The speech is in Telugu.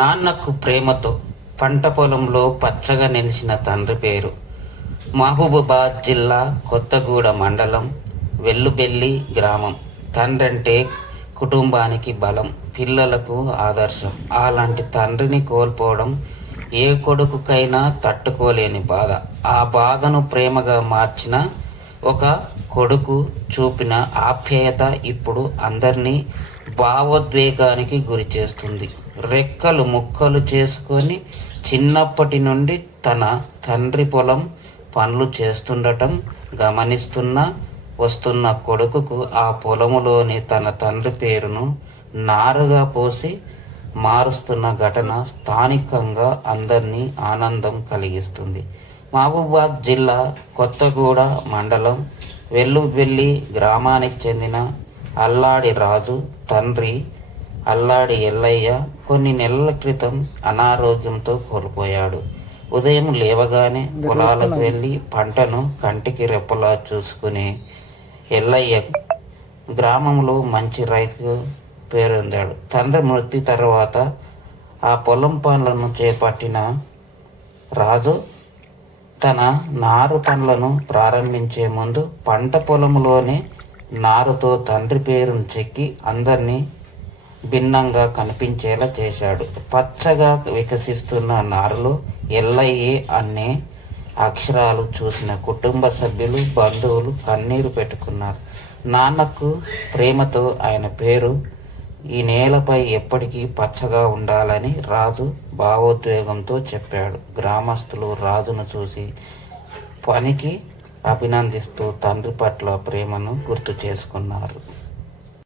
నాన్నకు ప్రేమతో పంట పొలంలో పచ్చగా నిలిచిన తండ్రి పేరు. మహబూబాబాద్ జిల్లా కొత్తగూడ మండలం వెల్లుబెల్లి గ్రామం. తండ్రంటే కుటుంబానికి బలం, పిల్లలకు ఆదర్శం. అలాంటి తండ్రిని కోల్పోవడం ఏ కొడుకుకైనా తట్టుకోలేని బాధ. ఆ బాధను ప్రేమగా మార్చిన ఒక కొడుకు చూపిన ఆప్యాయత ఇప్పుడు అందరినీ భావోద్వేగానికి గురి చేస్తుంది. రెక్కలు ముక్కలు చేసుకొని చిన్నప్పటి నుండి తన తండ్రి పొలం పనులు చేస్తుండటం గమనిస్తున్న వస్తున్న కొడుకుకు ఆ పొలములోని తన తండ్రి పేరును నారుగా పోసి మారుస్తున్న ఘటన స్థానికంగా అందరినీ ఆనందం కలిగిస్తుంది. మహబూబాబాద్ జిల్లా కొత్తగూడ మండలం వెల్లుబెల్లి గ్రామానికి చెందిన అల్లాడి రాజు తండ్రి అల్లాడి ఎల్లయ్య కొన్ని నెలల క్రితం అనారోగ్యంతో కోల్పోయాడు. ఉదయం లేవగానే పొలాలకు వెళ్ళి పంటను కంటికి రెప్పలా చూసుకునే ఎల్లయ్య గ్రామంలో మంచి రైతు పేరొందాడు. తండ్రి మృతి తర్వాత ఆ పొలం పనులను చేపట్టిన రాజు తన నారు పనులను ప్రారంభించే ముందు పంట పొలంలోనే నారుతో తండ్రి పేరును చెక్కి అందరినీ భిన్నంగా కనిపించేలా చేశాడు. పచ్చగా వికసిస్తున్న నారులో ఎల్లయ్యే అనే అక్షరాలు చూసిన కుటుంబ సభ్యులు, బంధువులు కన్నీరు పెట్టుకున్నారు. నాన్నకు ప్రేమతో ఆయన పేరు ఈ నేలపై ఎప్పటికీ పచ్చగా ఉండాలని రాజు భావోద్వేగంతో చెప్పాడు. గ్రామస్తులు రాజును చూసి పనికి అభినందిస్తూ తండ్రి పట్ల ప్రేమను గుర్తు చేసుకున్నారు.